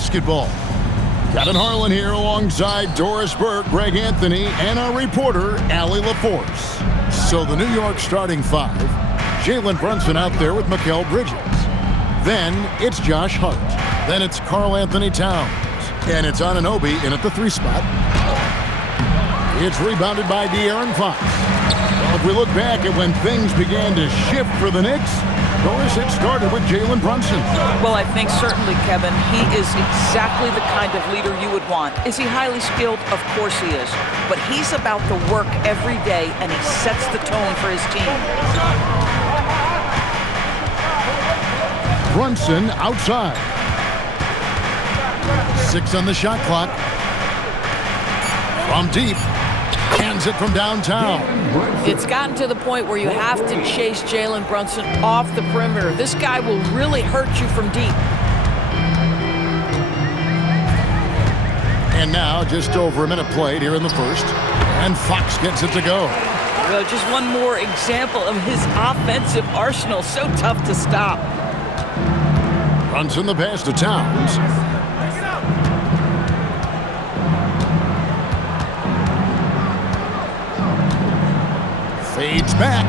basketball. Kevin Harlan here alongside Doris Burke, Greg Anthony, and our reporter, Allie LaForce. So the New York starting five, Jalen Brunson out there with Mikal Bridges. Then it's Josh Hart. Then it's Karl Anthony Towns. And it's Anunoby in at the 3 spot. It's rebounded by De'Aaron Fox. Well, if we look back at when things began to shift for the Knicks, Doris, it started with Jalen Brunson. Well, I think certainly, Kevin, he is exactly the kind of leader you would want. Is he highly skilled? Of course he is. But he's about the work every day, and he sets the tone for his team. Brunson outside. 6 on the shot clock. From deep. Hands it from downtown. It's gotten to the point where you have to chase Jalen Brunson off the perimeter. This guy will really hurt you from deep. And now just over a minute played here in the first. And Fox gets it to go. Well, just one more example of his offensive arsenal. So tough to stop. Brunson the pass to Towns. Fades back.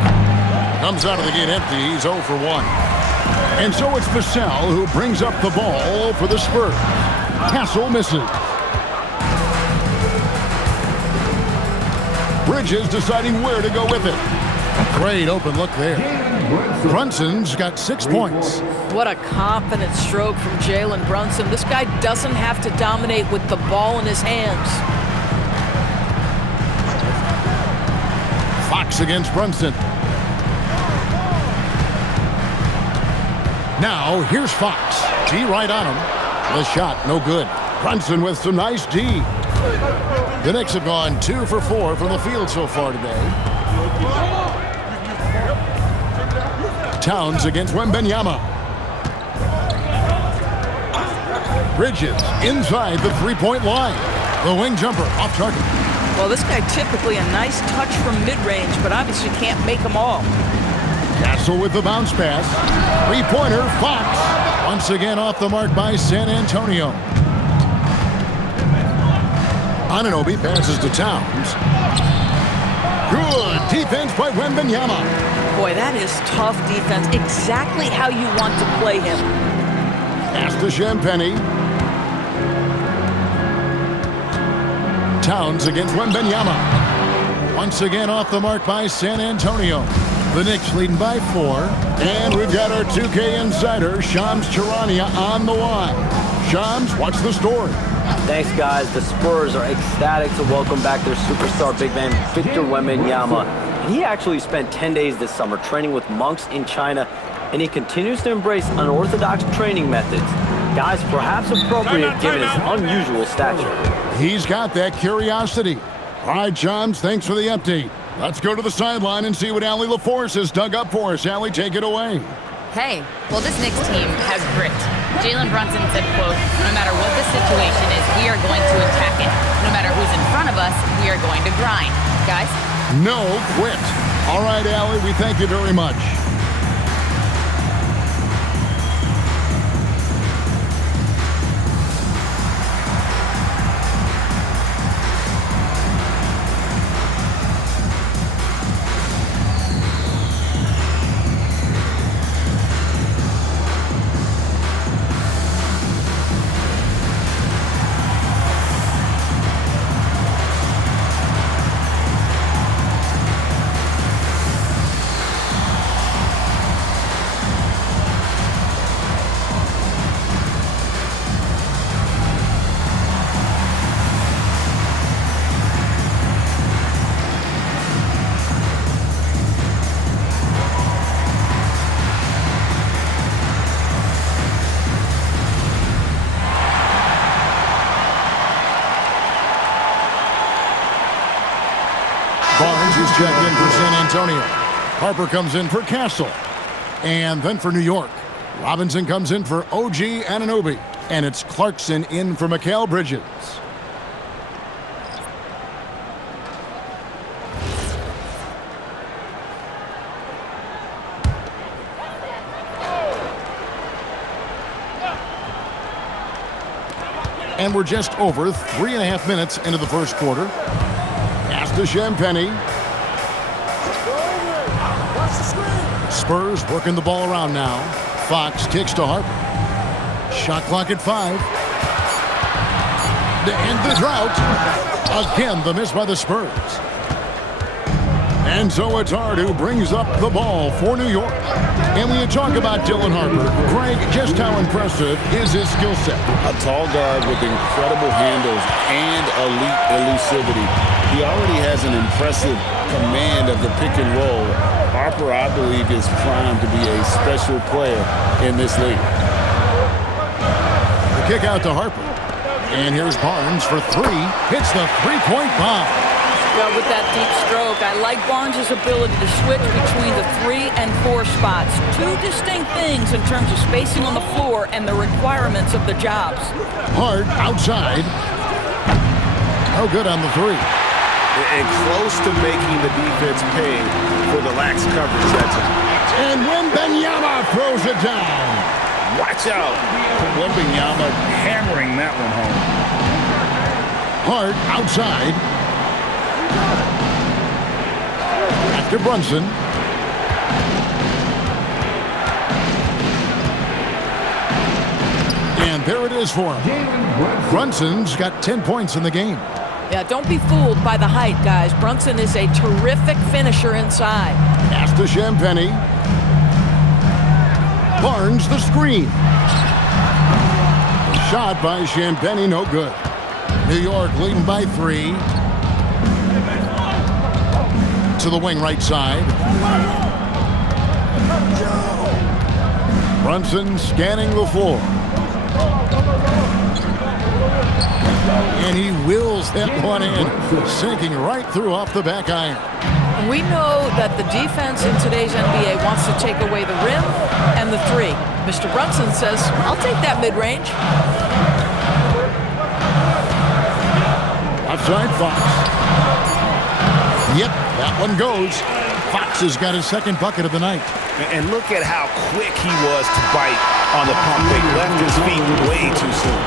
Comes out of the gate empty. He's 0 for 1. And so it's Vassell who brings up the ball for the Spurs. Castle misses. Bridges deciding where to go with it. Great open look there. Brunson's got 6 points. What a confident stroke from Jalen Brunson. This guy doesn't have to dominate with the ball in his hands. Fox against Brunson. Now, here's Fox. D right on him. The shot, no good. Brunson with some nice D. The Knicks have gone 2 for 4 from the field so far today. Towns against Wembanyama. Bridges inside the 3-point line. The wing jumper off target. Well, this guy typically a nice touch from mid-range, but obviously can't make them all. Castle with the bounce pass. 3-pointer, Fox. Once again off the mark by San Antonio. Anunoby passes to Towns. Good defense by Wembanyama. Boy, that is tough defense. Exactly how you want to play him. Pass to Champagny. Towns against Wembanyama. Once again off the mark by San Antonio. The Knicks leading by 4. And we've got our 2K insider, Shams Charania, on the line. Shams, what's the story? Thanks, guys. The Spurs are ecstatic to welcome back their superstar big man, Victor Wembanyama. He actually spent 10 days this summer training with monks in China, and he continues to embrace unorthodox training methods. Guys, perhaps appropriate given his unusual stature. He's got that curiosity. All right, Shams, thanks for the update. Let's go to the sideline and see what Allie LaForce has dug up for us. Allie, take it away. Hey, well, this Knicks team has grit. Jalen Brunson said, quote, "No matter what the situation is, we are going to attack it. No matter who's in front of us, we are going to grind." Guys? No quit. All right, Allie, we thank you very much. Barnes is checked in for San Antonio. Harper comes in for Castle. And then for New York, Robinson comes in for OG Anunoby. And it's Clarkson in for Mikal Bridges. And we're just over 3.5 minutes into the first quarter. Pass to Champagnie. Spurs working the ball around now. Fox kicks to Harper. Shot clock at 5. To end the drought. Again, the miss by the Spurs. And so it's Hart who brings up the ball for New York. And when you talk about Dylan Harper, Greg, just how impressive is his skill set? A tall guard with incredible handles and elite elusivity. He already has an impressive command of the pick and roll. Harper, I believe, is primed to be a special player in this league. The kick out to Harper. And here's Barnes for 3. Hits the three-point bomb. Well, with that deep stroke, I like Barnes' ability to switch between the 3 and 4 spots. Two distinct things in terms of spacing on the floor and the requirements of the jobs. Hart outside. No good on the 3. And close to making the defense pay for the lax coverage that time. And Wembanyama throws it down. Watch out. Wembanyama hammering that one home. Hart outside. After Brunson. And there it is for him. Brunson's got 10 points in the game. Yeah, don't be fooled by the height, guys. Brunson is a terrific finisher inside. Pass to Champagnie. Barnes the screen. Shot by Champagnie, no good. New York leading by 3. To the wing right side. Brunson scanning the floor. And he wills that one in, sinking right through off the back iron. We know that the defense in today's NBA wants to take away the rim and the 3. Mr. Brunson says, I'll take that mid-range. Outside Fox. Yep, that one goes. Fox has got his second bucket of the night. And look at how quick he was to bite on the pump fake. Left his feet way too soon.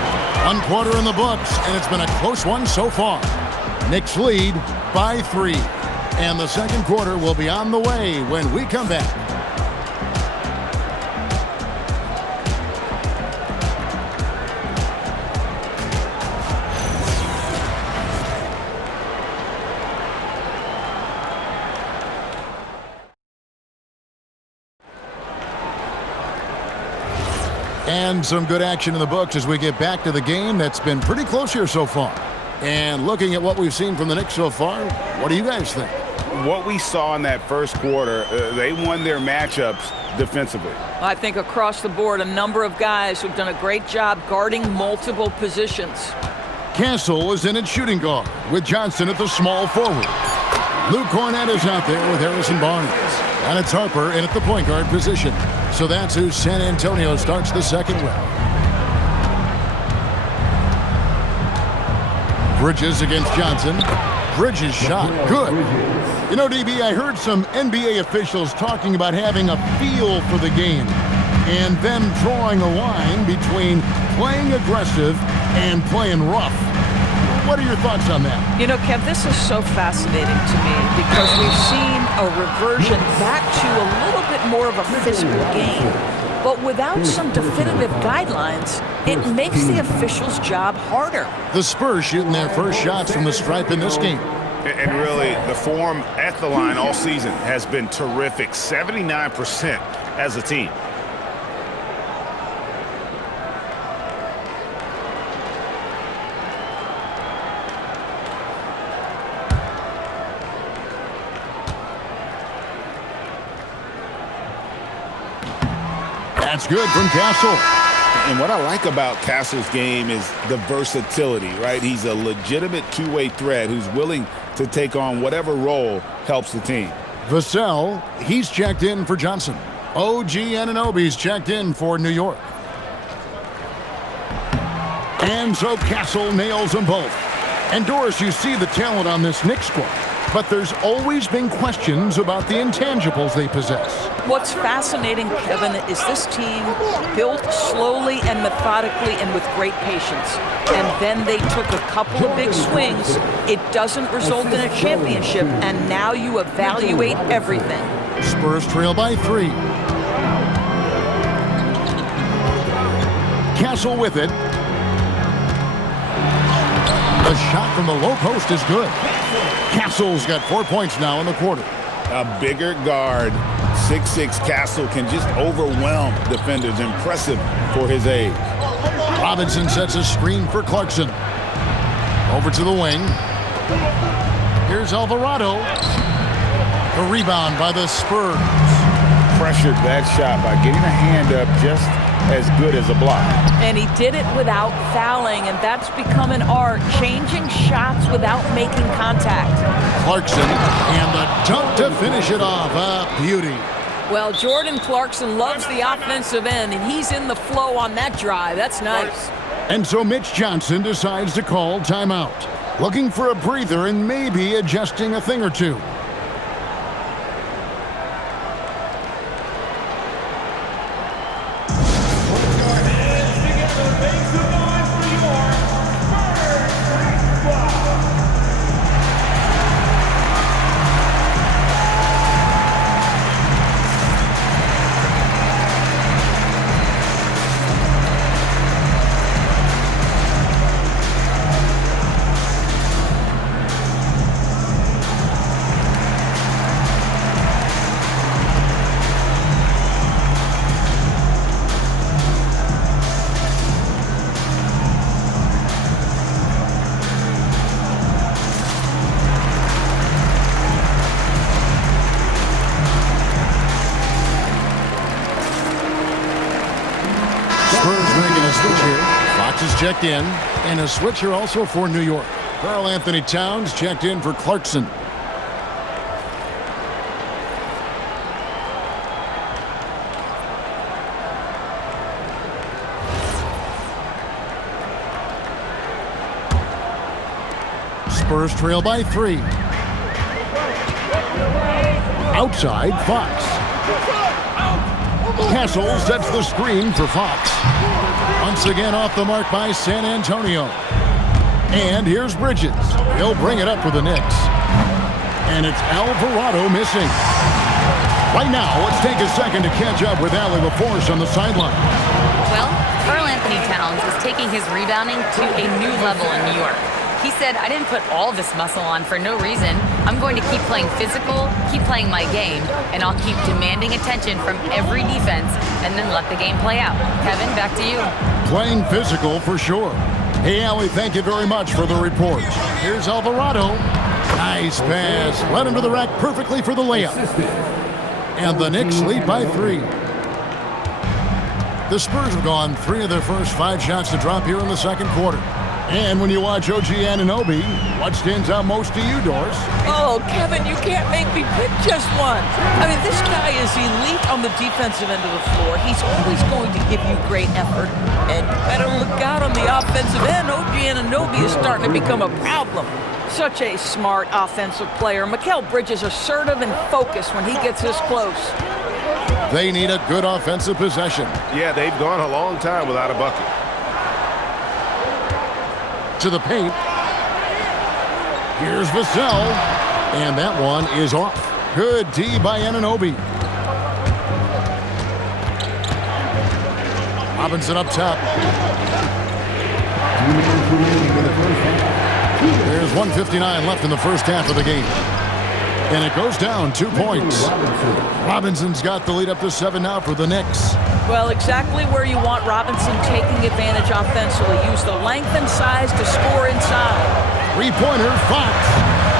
1 quarter in the books, and it's been a close one so far. Knicks lead by 3. And the second quarter will be on the way when we come back. And some good action in the books as we get back to the game that's been pretty close here so far. And looking at what we've seen from the Knicks so far, what do you guys think? What we saw in that first quarter, they won their matchups defensively. I think across the board, a number of guys who've done a great job guarding multiple positions. Castle is in at shooting guard with Johnson at the small forward. Luke Cornett is out there with Harrison Barnes. And it's Harper in at the point guard position. So that's who San Antonio starts the second with. Bridges against Johnson. Bridges shot. Good. You know, DB, I heard some NBA officials talking about having a feel for the game and them drawing a line between playing aggressive and playing rough. What are your thoughts on that? You know, Kev, this is so fascinating to me because we've seen a reversion back to a little bit more of a physical game. But without some definitive guidelines, it makes the officials' job harder. The Spurs shooting their first shots from the stripe in this game. And really, the form at the line all season has been terrific. 79% as a team. That's good from Castle. And what I like about Castle's game is the versatility, right? He's a legitimate two-way threat who's willing to take on whatever role helps the team. Vassell, he's checked in for Johnson. OG Anunoby's checked in for New York. And so Castle nails them both. And Doris, you see the talent on this Knicks squad. but there's always been questions about the intangibles they possess. What's fascinating, Kevin, is this team built slowly and methodically and with great patience. And then they took a couple of big swings. It doesn't result in a championship, and now you evaluate everything. Spurs trail by 3. Castle with it. The shot from the low post is good. Castle's got 4 points now in the quarter. A bigger guard, 6'6" Castle can just overwhelm defenders. Impressive for his age. Robinson sets a screen for Clarkson. Over to the wing. Here's Alvarado. The rebound by the Spurs. Pressured that shot by getting a hand up just as good as a block. And he did it without fouling, and that's become an art, changing shots without making contact. Clarkson and the dunk to finish it off. A beauty. Well, Jordan Clarkson loves the offensive end, and he's in the flow on that drive. That's nice. And so Mitch Johnson decides to call timeout. Looking for a breather and maybe adjusting a thing or two. Checked in, and a switcher also for New York. Karl Anthony Towns checked in for Clarkson. Spurs trail by 3. Outside, Fox. Castle sets the screen for Fox. Once again off the mark by San Antonio. And here's Bridges. He'll bring it up for the Knicks. And it's Alvarado missing. Right now, let's take a second to catch up with Allie LaForce on the sideline. Well, Karl Anthony Towns is taking his rebounding to a new level in New York. He said, I didn't put all this muscle on for no reason. I'm going to keep playing physical, keep playing my game, and I'll keep demanding attention from every defense and then let the game play out. Kevin, back to you. Playing physical for sure. Hey, Allie, thank you very much for the report. Here's Alvarado. Nice pass. Led him to the rack perfectly for the layup. And the Knicks lead by 3. The Spurs have gone 3 of their first 5 shots to drop here in the second quarter. And when you watch OG Anunoby, what stands out most to you, Doris? Oh, Kevin, you can't make me pick just one. I mean, this guy is elite on the defensive end of the floor. He's always going to give you great effort. And you better look out on the offensive end. OG Anunoby is starting to become a problem. Such a smart offensive player. Mikal Bridges assertive and focused when he gets this close. They need a good offensive possession. Yeah, they've gone a long time without a bucket. To the paint. Here's Vassell. And that one is off. Good D by Anunoby. Robinson up top. There's 1:59 left in the first half of the game. And it goes down 2 points. Robinson's got the lead up to 7 now for the Knicks. Well, exactly where you want Robinson taking advantage offensively. Use the length and size to score inside. Three-pointer, Fox.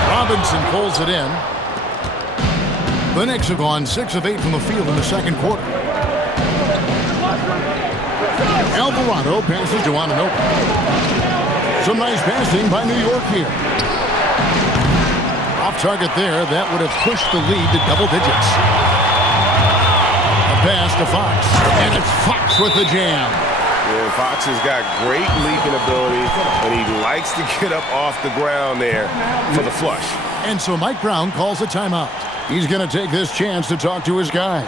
Robinson pulls it in. The Knicks have gone 6 of 8 from the field in the second quarter. Alvarado passes to Anunoby. Some nice passing by New York here. Off target there, that would have pushed the lead to double digits. A pass to Fox, and it's Fox with the jam. Yeah, Fox has got great leaping ability, and he likes to get up off the ground there for the flush. And so Mike Brown calls a timeout. He's going to take this chance to talk to his guys.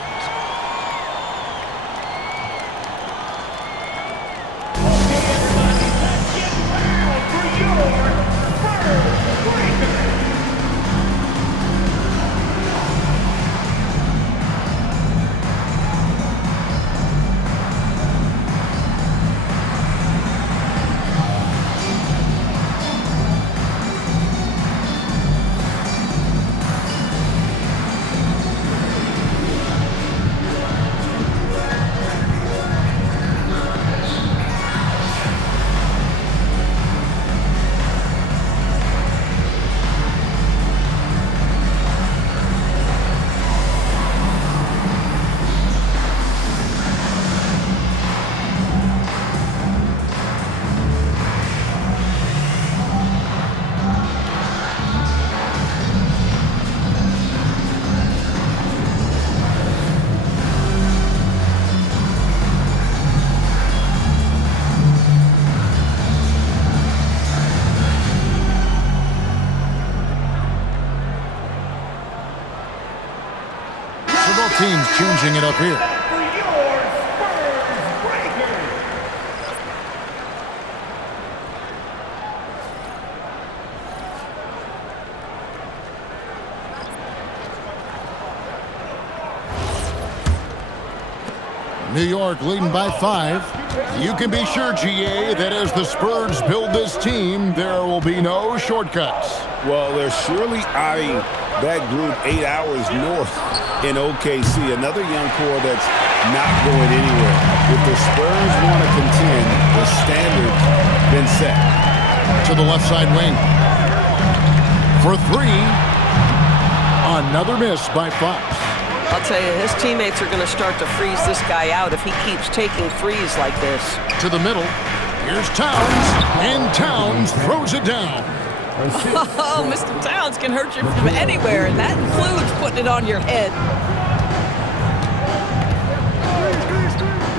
Teams changing it up here. New York leading by 5. You can be sure, GA, that as the Spurs build this team, there will be no shortcuts. Well, they're surely eyeing that group 8 hours north in OKC. Another young core that's not going anywhere. If the Spurs want to contend, the standard's been set. To the left side wing. For 3. Another miss by Fox. I'll tell you, his teammates are going to start to freeze this guy out if he keeps taking threes like this. To the middle. Here's Towns. And Towns throws it down. Oh, Mr. Towns can hurt you from anywhere, and that includes putting it on your head.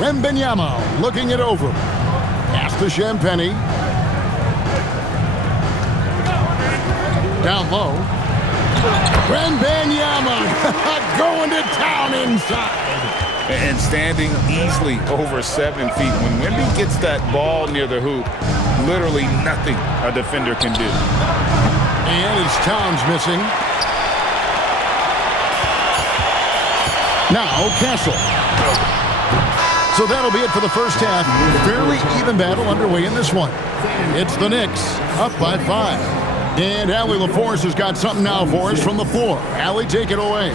Wembanyama looking it over. Pass to Champagny. Down low. Wembanyama going to town inside. And standing easily over 7 feet. When Wemby gets that ball near the hoop, literally nothing a defender can do. And it's Towns missing. Now Castle. So that'll be it for the first half. Fairly even battle underway in this one. It's the Knicks up by 5. And Allie LaForce has got something now for us from the floor. Allie, take it away.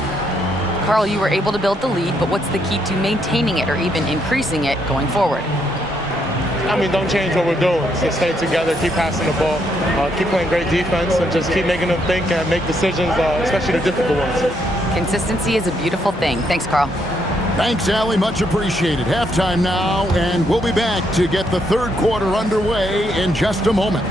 Carl, you were able to build the lead, but what's the key to maintaining it or even increasing it going forward? I mean, don't change what we're doing. Just stay together, keep passing the ball, keep playing great defense, and just keep making them think and make decisions, especially the difficult ones. Consistency is a beautiful thing. Thanks, Carl. Thanks, Allie. Much appreciated. Halftime now, and we'll be back to get the third quarter underway in just a moment.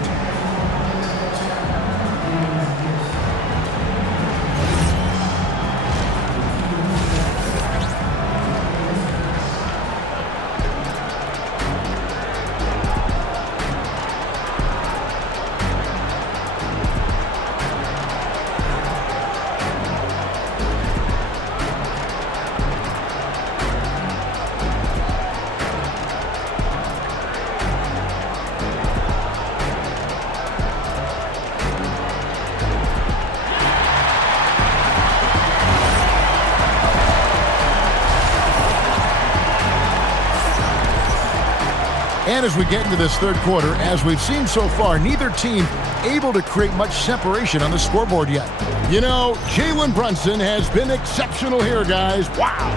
And as we get into this third quarter, as we've seen so far, neither team able to create much separation on the scoreboard yet. You know, Jalen Brunson has been exceptional here, guys. Wow.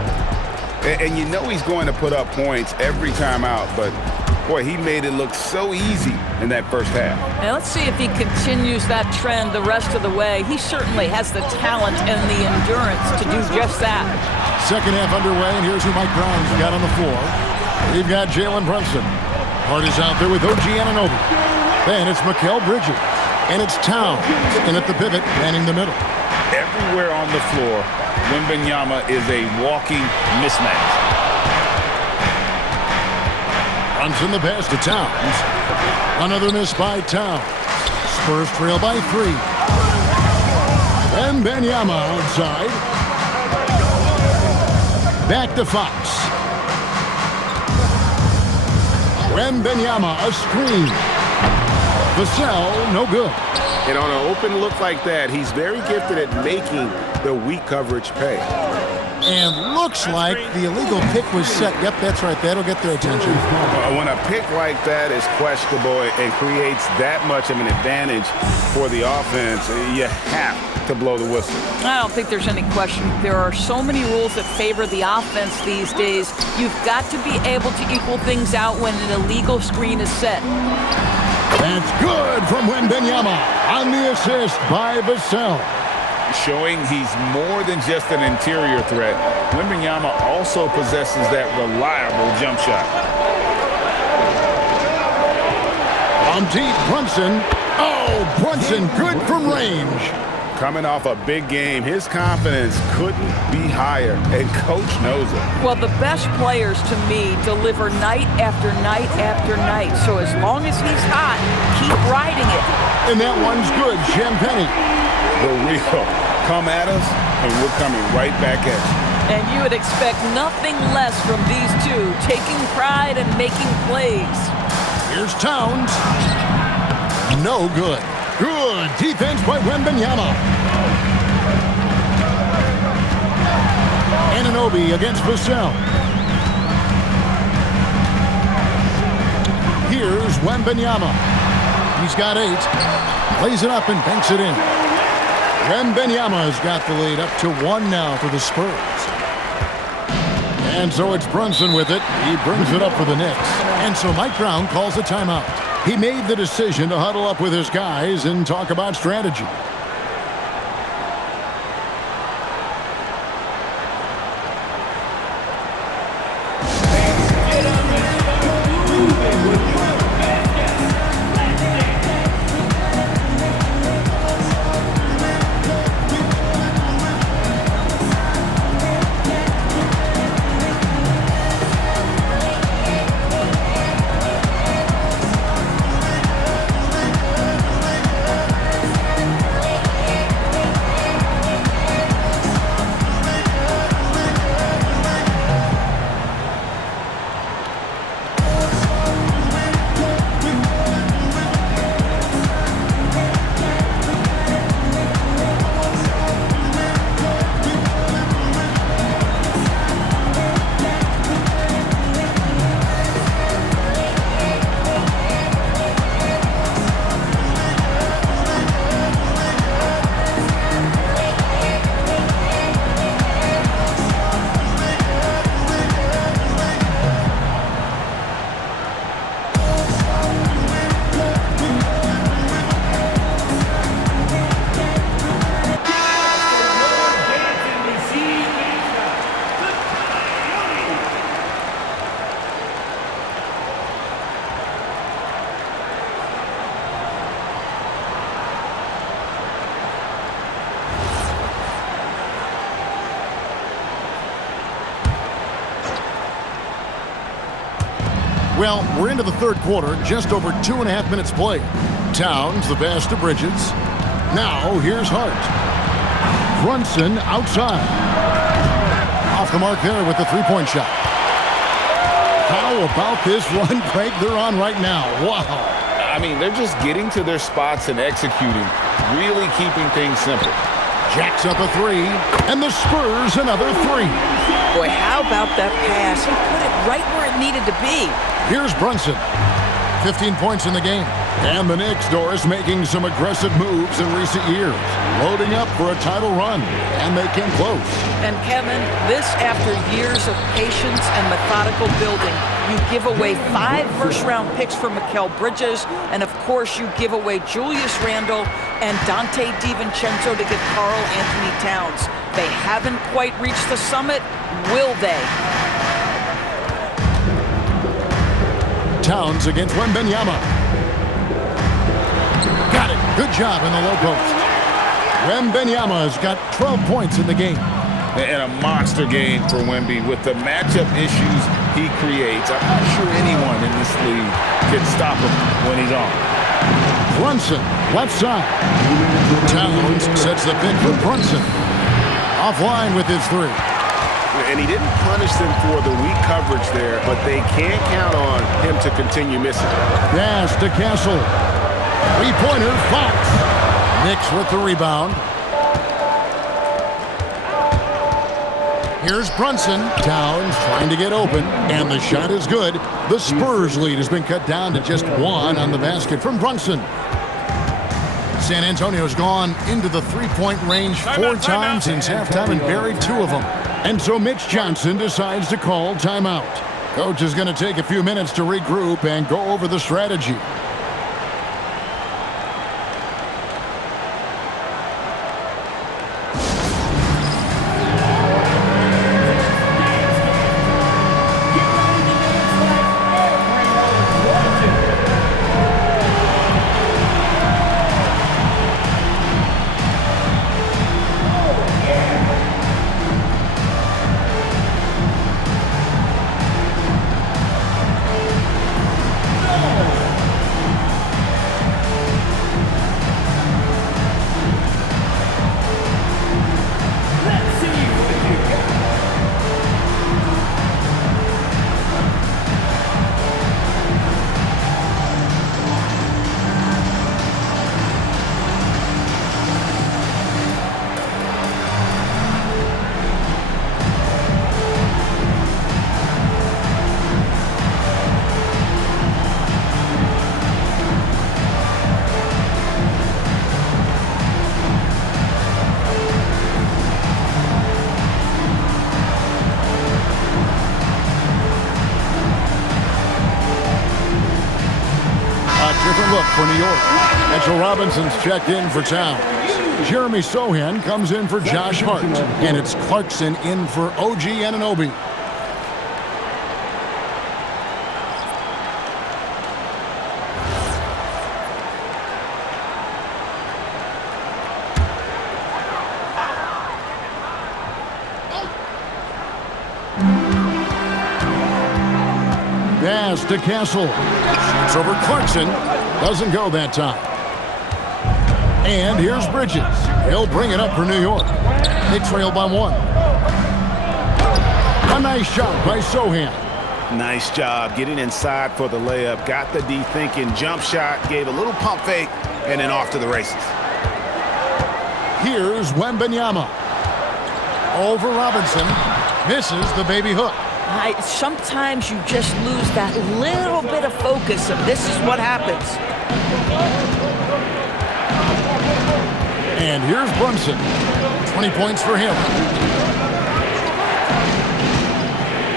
And you know he's going to put up points every time out, but boy, he made it look so easy in that first half. And let's see if he continues that trend the rest of the way. He certainly has the talent and the endurance to do just that. Second half underway, and here's who Mike Brown's got on the floor. We've got Jalen Brunson. Hart is out there with OG Anunoby. Then it's Mikal Bridges. And it's Towns. And at the pivot, manning the middle. Everywhere on the floor, Wembanyama is a walking mismatch. Brunson the pass to Towns. Another miss by Towns. Spurs trail by 3. And Wembanyama outside. Back to Fox. Wembanyama, a screen. Vassell, no good. And on an open look like that, he's very gifted at making the weak coverage pay. And looks like the illegal pick was set. Yep, that's right. That'll get their attention. When a pick like that is questionable and creates that much of an advantage for the offense, you have to blow the whistle. I don't think there's any question. There are so many rules that favor the offense these days. You've got to be able to equal things out when an illegal screen is set. That's good from Wembanyama on the assist by Vassell. Showing he's more than just an interior threat. Wembanyama also possesses that reliable jump shot. From deep, Brunson. Oh, Brunson, good from range. Coming off a big game, his confidence couldn't be higher, and Coach knows it. Well, the best players, to me, deliver night after night after night. So as long as he's hot, keep riding it. And that one's good, Champagny. The real come at us, and we're coming right back at you. And you would expect nothing less from these two, taking pride and making plays. Here's Towns. No good. Good defense by Wembanyama. Anunoby against Vassell. Here's Wembanyama. He's got 8. Lays it up and banks it in. Wembanyama's got the lead up to 1 now for the Spurs. And so it's Brunson with it. He brings it up for the Knicks. And so Mike Brown calls a timeout. He made the decision to huddle up with his guys and talk about strategy. Well, we're into the third quarter, just over 2.5 minutes played. Towns, the pass to Bridges. Now, here's Hart. Brunson outside. Off the mark there with the three-point shot. How about this run, Craig, they're on right now? Wow. I mean, they're just getting to their spots and executing, really keeping things simple. Jacks up a 3, and the Spurs another 3. Boy, how about that pass? He put it right where it needed to be. Here's Brunson. 15 points in the game. And the Knicks, Doris, making some aggressive moves in recent years. Loading up for a title run. And they came close. And Kevin, this after years of patience and methodical building. You give away 5 first-round picks for Mikal Bridges. And, of course, you give away Julius Randle and Dante DiVincenzo to get Karl Anthony Towns. They haven't quite reached the summit. Will they? Towns against Wembanyama. Got it. Good job in the low post. Wembanyama's got 12 points in the game. And a monster game for Wemby with the matchup issues he creates. I'm not sure anyone in this league can stop him when he's on. Brunson, left side. Towns sets the pick for Brunson. Offline with his three. And he didn't punish them for the weak coverage there, but they can't count on him to continue missing. Pass to Castle. Three-pointer, Fox. Knicks with the rebound. Here's Brunson. Towns trying to get open, and the shot is good. The Spurs lead has been cut down to just one on the basket from Brunson. San Antonio's gone into the three-point range four times since halftime and buried two of them. And so Mitch Johnson decides to call timeout. Coach is going to take a few minutes to regroup and go over the strategy. Different look for New York. Mitchell Robinson's checked in for Towns. Jeremy Sohan comes in for Josh Hart. And it's Clarkson in for OG Anunoby. Pass to Castle. Shoots over Clarkson. Doesn't go that time. And here's Bridges. He'll bring it up for New York. They trail by one. A nice shot by Sohan. Nice job getting inside for the layup. Got the D-thinking jump shot. Gave a little pump fake. And then off to the races. Here's Wembanyama. Over Robinson. Misses the baby hook. Sometimes you just lose that little bit of focus, and this is what happens. And here's Brunson. 20 points for him.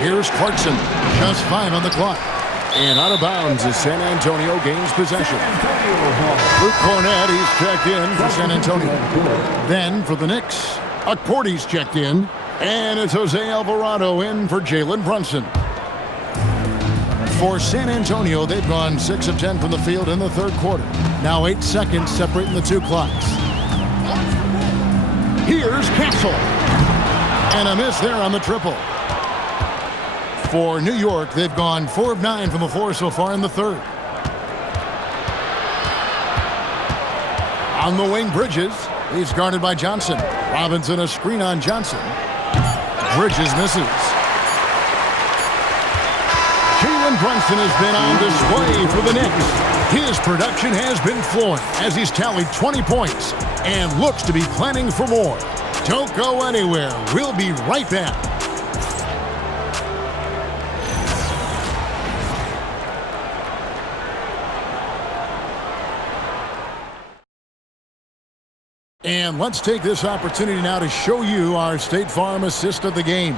Here's Clarkson. Just 5 on the clock. And out of bounds as San Antonio gains possession. Luke Cornett, he's checked in for San Antonio. Then for the Knicks, Okporty's checked in. And it's Jose Alvarado in for Jalen Brunson. For San Antonio, they've gone 6 of 10 from the field in the third quarter. Now 8 seconds separating the two clocks. Here's Castle. And a miss there on the triple. For New York, they've gone 4 of 9 from the floor so far in the third. On the wing, Bridges. He's guarded by Johnson. Robinson a screen on Johnson. Bridges misses. Jalen Brunson has been on display for the Knicks. His production has been flowing as he's tallied 20 points and looks to be planning for more. Don't go anywhere. We'll be right back. And let's take this opportunity now to show you our State Farm assist of the game.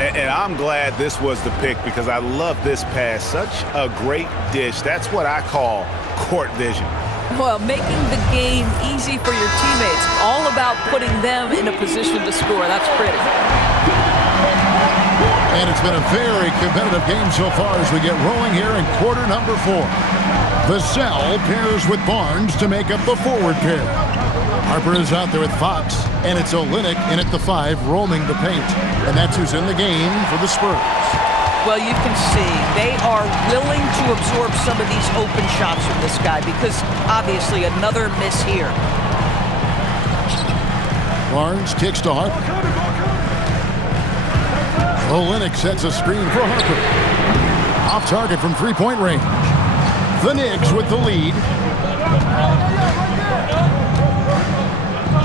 And I'm glad this was the pick because I love this pass. Such a great dish. That's what I call court vision. Well, making the game easy for your teammates. All about putting them in a position to score. That's pretty. And it's been a very competitive game so far as we get rolling here in quarter number 4. Vassell pairs with Barnes to make up the forward pair. Harper is out there with Fox, and it's Olynyk in at the 5, roaming the paint. And that's who's in the game for the Spurs. Well, you can see they are willing to absorb some of these open shots from this guy because obviously another miss here. Barnes kicks to Harper. Olynyk sets a screen for Harper. Off target from three-point range. The Knicks with the lead.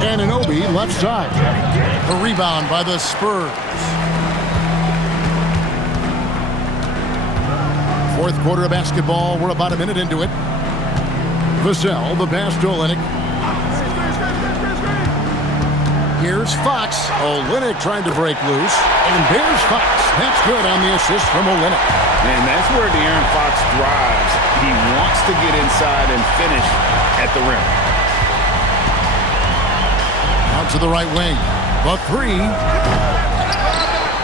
Anunoby left side. The rebound by the Spurs. Fourth quarter of basketball. We're about a minute into it. Vassell, the pass to Olynyk. Here's Fox. Olynyk trying to break loose. And there's Fox. That's good on the assist from Olynyk. And that's where De'Aaron Fox thrives. He wants to get inside and finish at the rim. Out to the right wing. The three.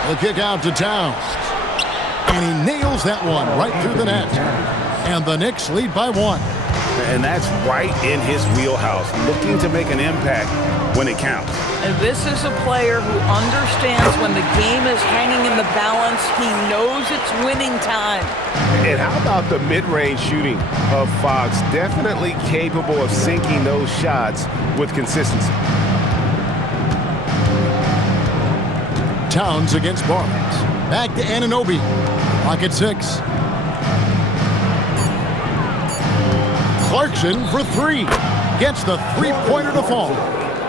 The kick out to Towns. And he nails that one right through the net. And the Knicks lead by 1. And that's right in his wheelhouse, looking to make an impact when it counts. And this is a player who understands when the game is hanging in the balance. He knows it's winning time. And how about the mid-range shooting of Fox? Definitely capable of sinking those shots with consistency. Towns against Barnes. Back to Anunoby. Clock at 6. Clarkson for 3. Gets the three-pointer to fall.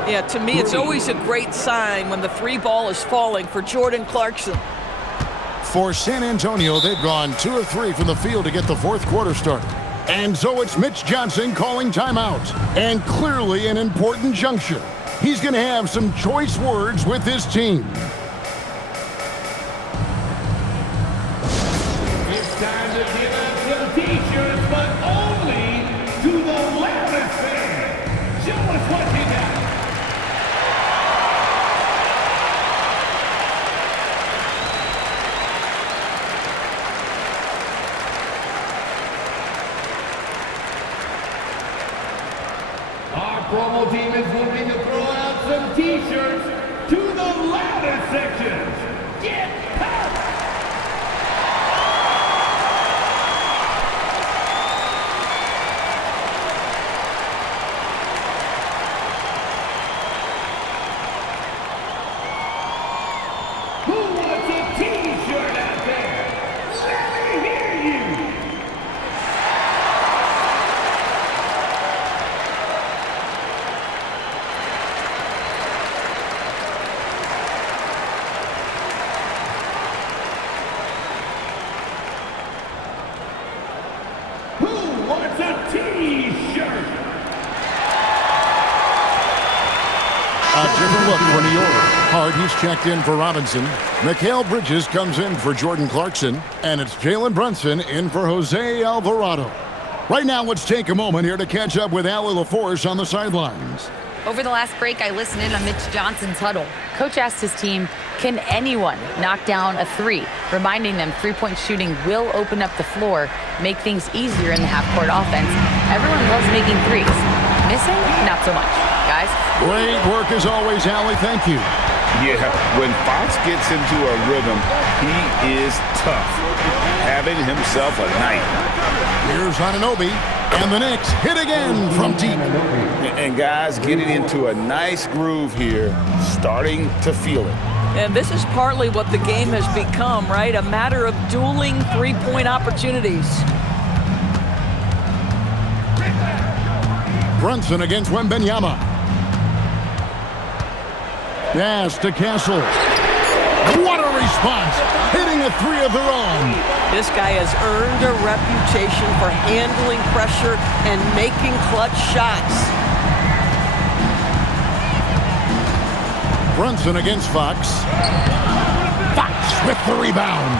Yeah, to me, it's always a great sign when the three ball is falling for Jordan Clarkson. For San Antonio, they've gone 2 of 3 from the field to get the fourth quarter started. And so it's Mitch Johnson calling timeout. And clearly an important juncture. He's going to have some choice words with his team. It's time to give out some t-shirts, but only to the loudest fan. Show us what you got. Our promo team is looking to throw out some t-shirts to the loudest sections. Get out! Who wants a t-shirt out there? Let me hear you! Who wants a t-shirt? A different look for New York. Hard, he's checked in for Robinson. Mikal Bridges comes in for Jordan Clarkson. And it's Jalen Brunson in for Jose Alvarado. Right now, let's take a moment here to catch up with Allie LaForce on the sidelines. Over the last break, I listened in on Mitch Johnson's huddle. Coach asked his team, can anyone knock down a three? Reminding them three-point shooting will open up the floor, make things easier in the half-court offense. Everyone loves making threes. Missing? Not so much. Guys? Great work as always, Allie. Thank you. Yeah, when Fox gets into a rhythm, he is tough. Having himself a night. Here's Anunoby, and the Knicks hit again from deep. And guys getting into a nice groove here, starting to feel it. And this is partly what the game has become, right? A matter of dueling three-point opportunities. Brunson against Wembanyama. Pass to Castle. What a response! Hitting a three of their own. This guy has earned a reputation for handling pressure and making clutch shots. Brunson against Fox. Fox with the rebound.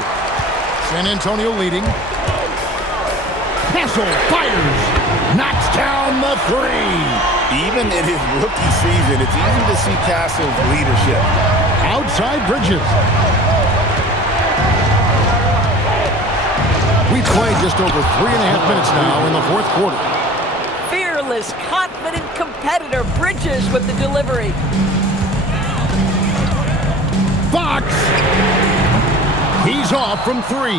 San Antonio leading. Castle fires. Knocks down the three. Even in his rookie season, it's easy to see Castle's leadership. Outside Bridges. We've played just over 3.5 minutes now in the fourth quarter. Fearless, confident competitor Bridges with the delivery. Fox. He He's off from 3.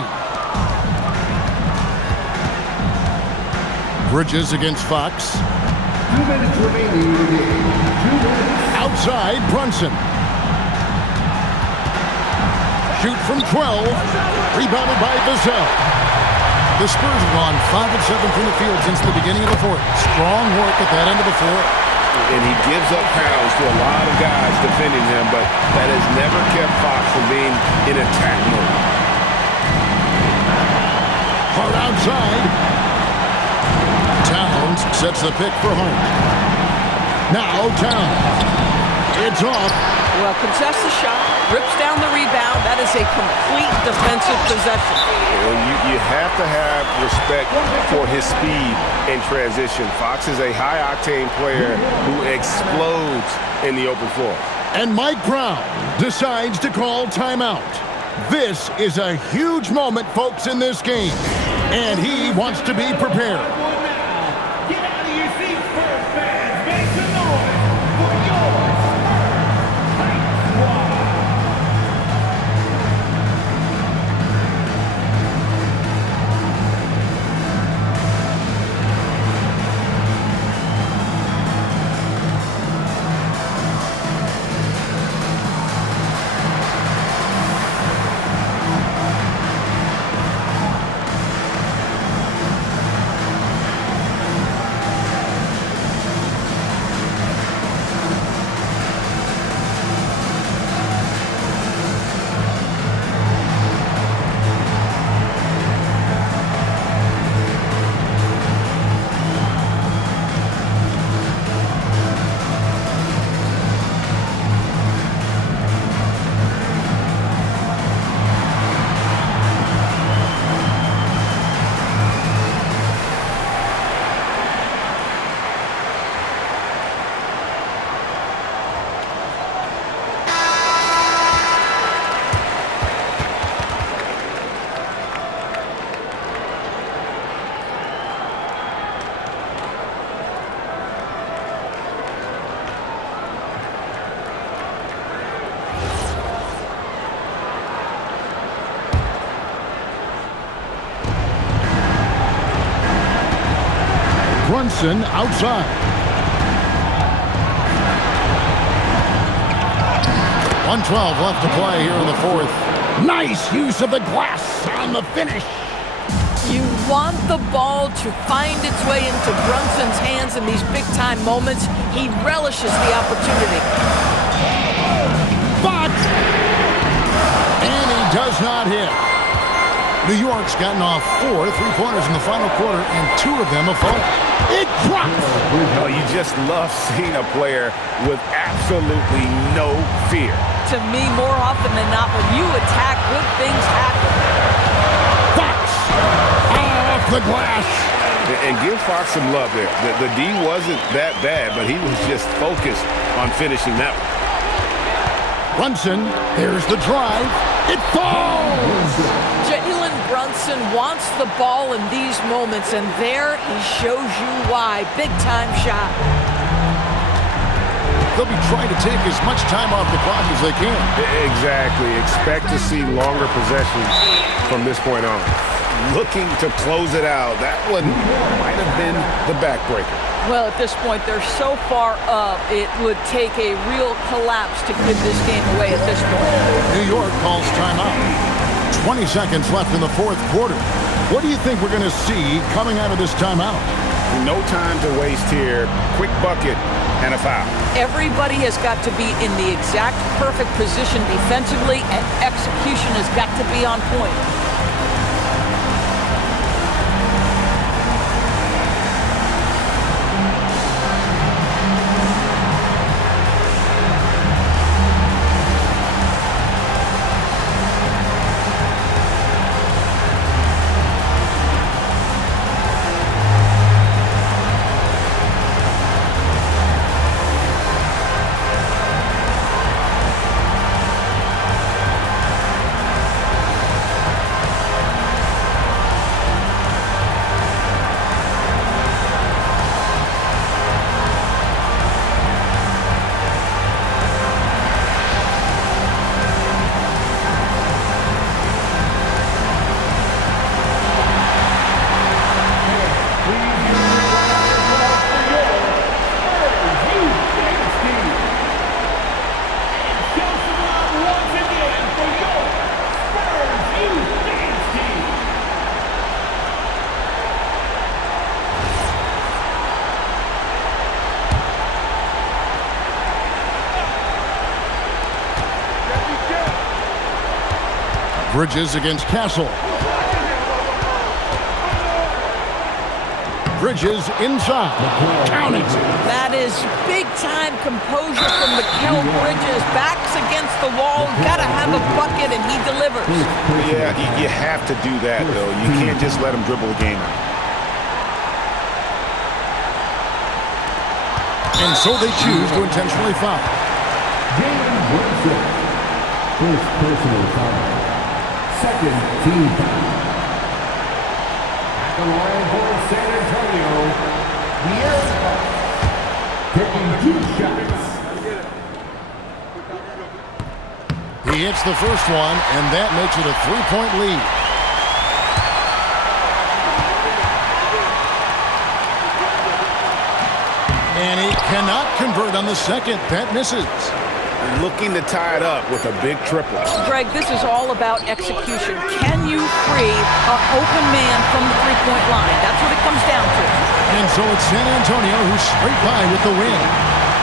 Bridges against Fox. 2 minutes remaining in the game. 2 minutes. Outside, Brunson. Shoot from 12. Rebounded by Vassell. The Spurs have gone 5 of 7 from the field since the beginning of the fourth. Strong work at that end of the fourth. And he gives up pounds to a lot of guys defending him, but that has never kept Fox from being in attack mode. Hard outside. Towns sets the pick for Hart. Now Towns. It's off. Well, contests the shot, rips down the rebound. That is a complete defensive possession. You have to have respect for his speed in transition. Fox is a high-octane player who explodes in the open floor. And Mike Brown decides to call timeout. This is a huge moment, folks, in this game. And he wants to be prepared. Get out of your seats, Spurs fans. Make some noise for your Spurs Hype Squad. Brunson outside. 1:12 left to play here in the fourth. Nice use of the glass on the finish. You want the ball to find its way into Brunson's hands in these big-time moments. He relishes the opportunity. Fox! And he does not hit. New York's gotten off 4 3-pointers in the final quarter, and 2 of them have fallen. It drops! Oh, you just love seeing a player with absolutely no fear. To me, more often than not, when you attack, good things happen. Fox! Off the glass! And give Fox some love there. The D wasn't that bad, but he was just focused on finishing that one. Brunson, there's the drive. It falls! Jalen Brunson wants the ball in these moments, and there he shows you why. Big-time shot. They'll be trying to take as much time off the clock as they can. Exactly. Expect to see longer possessions from this point on. Looking to close it out. That one might have been the backbreaker. Well, at this point, they're so far up, it would take a real collapse to give this game away at this point. New York calls timeout. 20 seconds left in the fourth quarter. What do you think we're going to see coming out of this timeout? No time to waste here. Quick bucket and a foul. Everybody has got to be in the exact perfect position defensively, and execution has got to be on point. Bridges against Castle. Bridges inside. Count it. That is big-time composure from Mikal Bridges. Backs against the wall. Got to have a bucket, and he delivers. Yeah, you have to do that, though. You can't just let him dribble the game out. And so they choose to intentionally foul. Jalen Brunson. First personal foul. Second team foul. At the line for San Antonio, De'Aaron taking 2 shots. He hits the first one, and that makes it a 3-point lead. And he cannot convert on the second. That misses. Looking to tie it up with a big triple. Greg, this is all about execution. Can you free an open man from the three-point line? That's what it comes down to. And so it's San Antonio who's straight by with the win.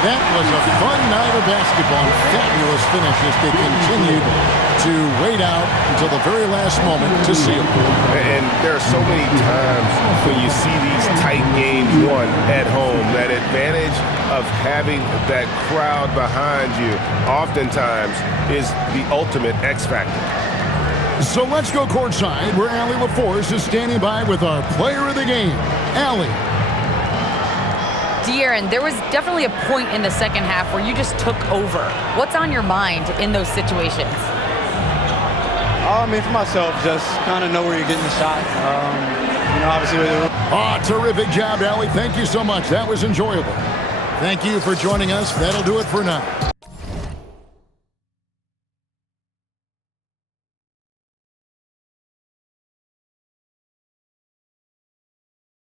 That was a fun night of basketball. Fabulous finish as they continued to wait out until the very last moment to seal. And there are so many times when you see these tight games won at home, that advantage of having that crowd behind you oftentimes is the ultimate X factor. So let's go courtside where Allie LaForce is standing by with our player of the game, Allie. De'Aaron, there was definitely a point in the second half where you just took over. What's on your mind in those situations? I mean, for myself, just kind of know where you're getting the shot. Obviously. Terrific job, Allie. Thank you so much. That was enjoyable. Thank you for joining us. That'll do it for now.